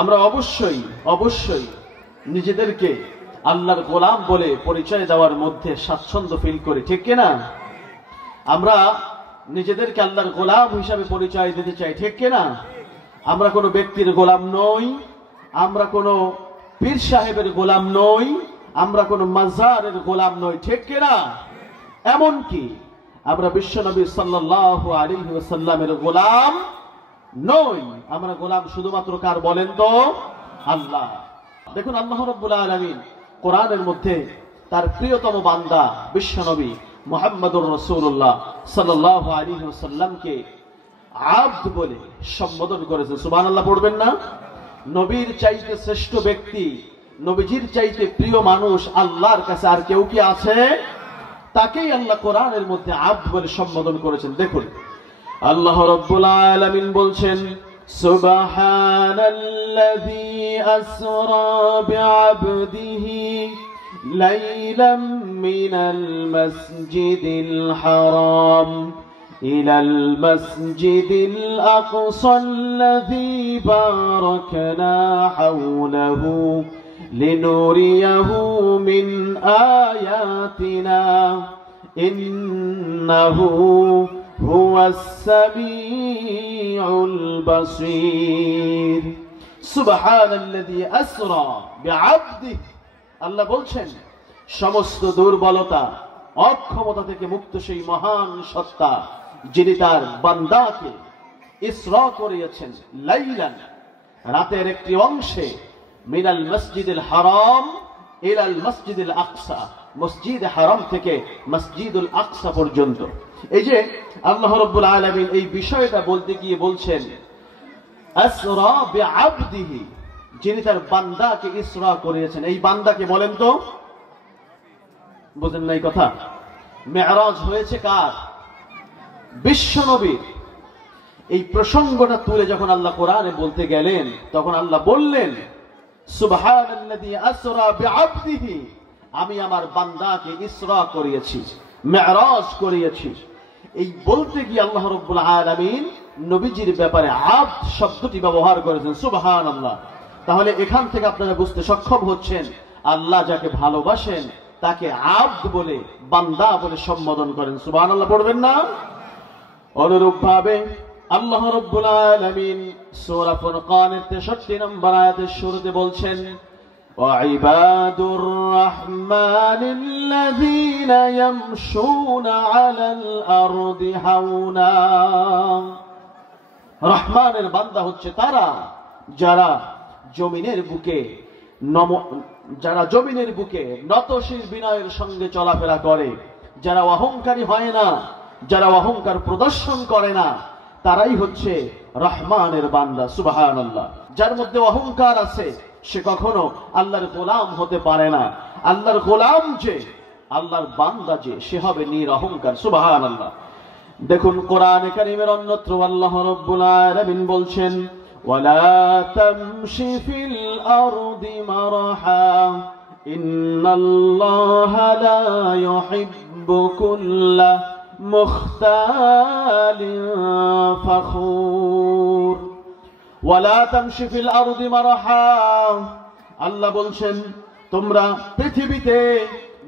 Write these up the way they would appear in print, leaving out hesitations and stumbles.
আমরা অবশ্যই অবশ্যই নিজেদেরকে আল্লাহর গোলাম বলে পরিচয় দেওয়ার মধ্যে স্বাচ্ছন্দ্য ফিল করি, ঠিক কিনা? আমরা নিজেদেরকে আল্লাহর গোলাম হিসাবে পরিচয় দিতে চাই, ঠিক কিনা? আমরা কোনো ব্যক্তির গোলাম নই, আমরা কোনো পীর সাহেবের গোলাম নই, আমরা কোনো মাজারের গোলাম নই, ঠিক কিনা? এমনকি আমরা বিশ্বনবী সাল্লাল্লাহু আলাইহি ওয়াসাল্লামের গোলাম নই। আমরা গোলাম শুধুমাত্র কার বলেন তো? আল্লাহ। দেখুন আল্লাহ রাব্বুল আলামিন কোরআনের মধ্যে তার প্রিয়তম বান্দা বিশ্বনবী মুহাম্মদুর রাসূলুল্লাহ সাল্লাল্লাহু আলাইহি ওয়াসাল্লামকে আব্দ বলে সম্বোধন করেছেন। সুবহানাল্লাহ পড়বেন না? নবীর চাইতে শ্রেষ্ঠ ব্যক্তি, নবীজির চাইতে প্রিয় মানুষ আল্লাহর কাছে আর কেউ কি আছে? তাকেই আল্লাহ কোরআনের মধ্যে আব্দ বলে সম্বোধন করেছেন। দেখুন আল্লাহ রাব্বুল আলামিন বলছেন, সুবহানাল্লাযী আসরা বিআবদিহি লাইলাম মিনাল মাসজিদিল হারাম ইলাল মাসজিদিল আকসাল্লাযী বারাকনা হাওলাহু লিনুরিয়াহু মিন আয়াতিনা ইন্নাহু হুয়াস সামিউল বাসীর। সুবহানাল্লাযী আসরা বিআবদিহি, আল্লাহ বলছেন সমস্ত দুর্বলতা অক্ষমতা থেকে মুক্ত সেই মহান সত্তা যিনি তার বান্দাকে ইসরা করিয়েছেন লাইলান, রাতের একটি অংশে, মিনাল মসজিদুল হারাম ইলাল মসজিদুল আকসা, মসজিদ হারাম থেকে মসজিদুল আকসা পর্যন্ত। এই যে আল্লাহ রাব্বুল আলামিন এই বিষয়টা বলতে গিয়ে বলছেন আসরা বিআবদিহি, যিনি তার বান্দাকে ইসরা করিয়েছেন। এই বান্দাকে বলেন তো? বুঝেন না এই কথা? মেরাজ হয়েছে কার? বিশ্বনবীর। এই প্রসঙ্গটা তুলে যখন আল্লাহ কোরআনে বলতে গেলেন তখন আল্লাহ বললেন সুবহানাল্লাযী আসরা বিআবদিহি, আমি আমার বান্দাকে ইসরা করিয়েছি, মেরাজ করিয়েছি। এই বলতে গিয়ে আল্লাহ রাব্বুল আলামিন নবীজির ব্যাপারে আব্দ শব্দটি ব্যবহার করেছেন। সুবহানাল্লাহ। তাহলে এখান থেকে আপনারা বুঝতে সক্ষম হচ্ছেন আল্লাহ যাকে ভালোবাসেন তাকে আব্দ বলে, বান্দা বলে সম্বোধন করেন। সুবহানাল্লাহ পড়বেন না? অনুরূপ ভাবে আল্লাহ রাব্বুল আলামিন সূরা ফুরকানের 63 নম্বর আয়াতের শুরুতে বলছেন ওয়াইবাদুর রাহমানিল্লাযীনা ইয়ামশুনা আলাল আরদি হাওনা। রহমানের বান্দা হচ্ছে তারা যারা জমিনের বুকে নতশির বিনয়ের সঙ্গে চলাফেরা করে, যারা অহংকারী হয় না, যারা অহংকার প্রদর্শন করে না, তারাই হচ্ছে রহমানের বান্দা। সুবহানাল্লাহ। যার মধ্যে অহংকার আছে সে কখনো আল্লাহর গোলাম হতে পারে না। আল্লাহর গোলাম যে, আল্লাহর বান্দা যে, সে হবে নিরহংকার। সুবহানাল্লাহ। দেখুন কোরআনে কারীমের অন্যত্র আল্লাহ রাব্বুল আলামিন বলছেন ওয়ালা তামশি ফিল আরদি মারহা ইন্নাল্লাহা লা ইউহিব্বু কুল্লা মুখতালিন ফখুর। ওয়ালা তামশি ফিল আরদি মারহা, আল্লাহ বলছেন তোমরা পৃথিবীতে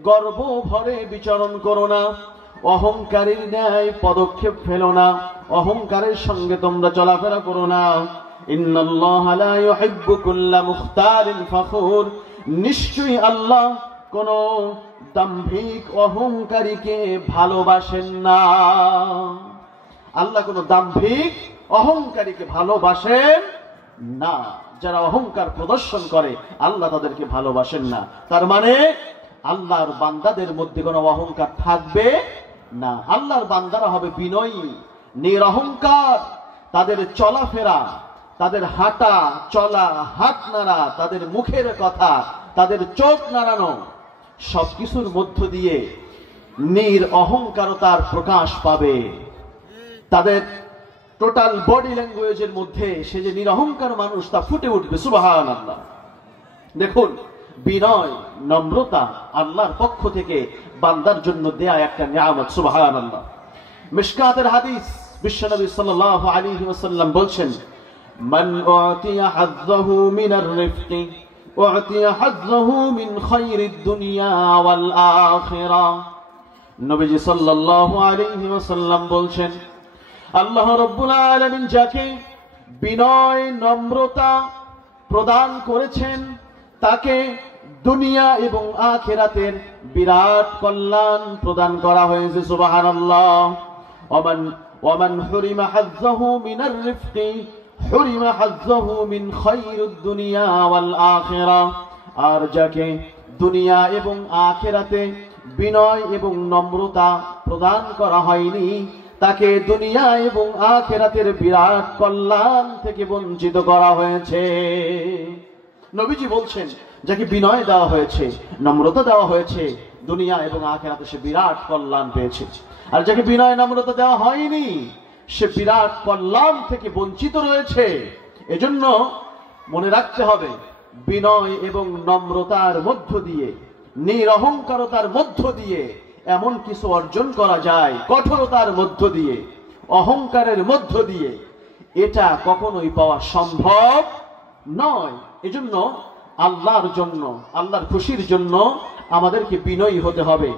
গর্ব ভরে বিচরণ করো না, অহংকারীর ন্যায় পদক্ষেপ ফেলো না, অহংকারের সঙ্গে তোমরা চলাফেরা করো না। ইন্নাল্লাহা লা ইউহিব্বু কুল্লা মুখতালিন ফখুর, নিশ্চয়ই আল্লাহ কোন দাম্ভিক অহংকারীকে ভালোবাসেন না। আল্লাহ কোন দাম্ভিক অহংকারীকে ভালোবাসেন না। যারা অহংকার প্রদর্শন করে আল্লাহ তাদেরকে ভালোবাসেন না। তার মানে আল্লাহর বান্দাদের মধ্যে কোনো অহংকার থাকবে না। আল্লাহর বান্দারা হবে বিনয়ী, নিরহংকার। তাদের চলাফেরা, তাদের হাঁটা চলা, হাত নাড়া, তাদের মুখের কথা, তাদের চোখ নাড়ানো, সবকিছুর মধ্য দিয়ে নিরহংকারতার প্রকাশ পাবে। তাদের টোটাল বডি ল্যাঙ্গুয়েজের মধ্যে সে যে নিরহংকার মানুষ তা ফুটে উঠবে। সুবহানাল্লাহ। দেখুন বিনয়, নম্রতা আল্লাহর পক্ষ থেকে বান্দার জন্য দেয়া একটা নিয়ামত। সুবহানাল্লাহ। মিশকাতের হাদিস, বিশ্বনবী সাল্লাল্লাহু আলাইহি ওয়াসাল্লাম বলছেন মান উতিয়া হাজ্জাহু মিনার রিফকি উতিয়া হাজ্জাহু মিন খায়রিদ দুনিয়া ওয়াল আখিরা। নবীজি সাল্লাল্লাহু আলাইহি ওয়াসাল্লাম বলছেন, আল্লাহ রাব্বুল আলামিন যাকে বিনয় নম্রতা প্রদান করেছেন তাকে দুনিয়া এবং আখিরাতের বিরাট কল্যাণ প্রদান করা হয়েছে। সুবহানাল্লাহ। ওয়ামান হুরিমা হাজ্জাহু মিনার রিফকি হুরিমা হাজ্জাহু মিন খায়রিদ দুনিয়া ওয়াল আখিরা। আর যাকে দুনিয়া এবং আখিরাতে বিনয় এবং নম্রতা প্রদান করা হয়নি তাকে দুনিয়া এবং আখিরাতের বিরাট কল্যাণ থেকে বঞ্চিত করা হয়েছে। নবীজি বলছেন, যাকে বিনয় দেওয়া হয়েছে, নম্রতা দেওয়া হয়েছে, দুনিয়া এবং আখিরাতে সে বিরাট কল্যাণ পেয়েছে। আর যাকে বিনয় নম্রতা দেওয়া হয়নি সে বিরাট কল্যাণ থেকে বঞ্চিত রয়েছে। এজন্য মনে রাখতে হবে, বিনয় এবং নম্রতার মধ্য দিয়ে, নিরহংকারতার মধ্য দিয়ে এমন কিছু অর্জন করা যায়, কঠোরতার মধ্য দিয়ে, অহংকারের মধ্য দিয়ে এটা কখনোই পাওয়া সম্ভব নয়। এজন্য আল্লাহর জন্য, আল্লাহর খুশির জন্য আমাদেরকে বিনয়ী হতে হবে।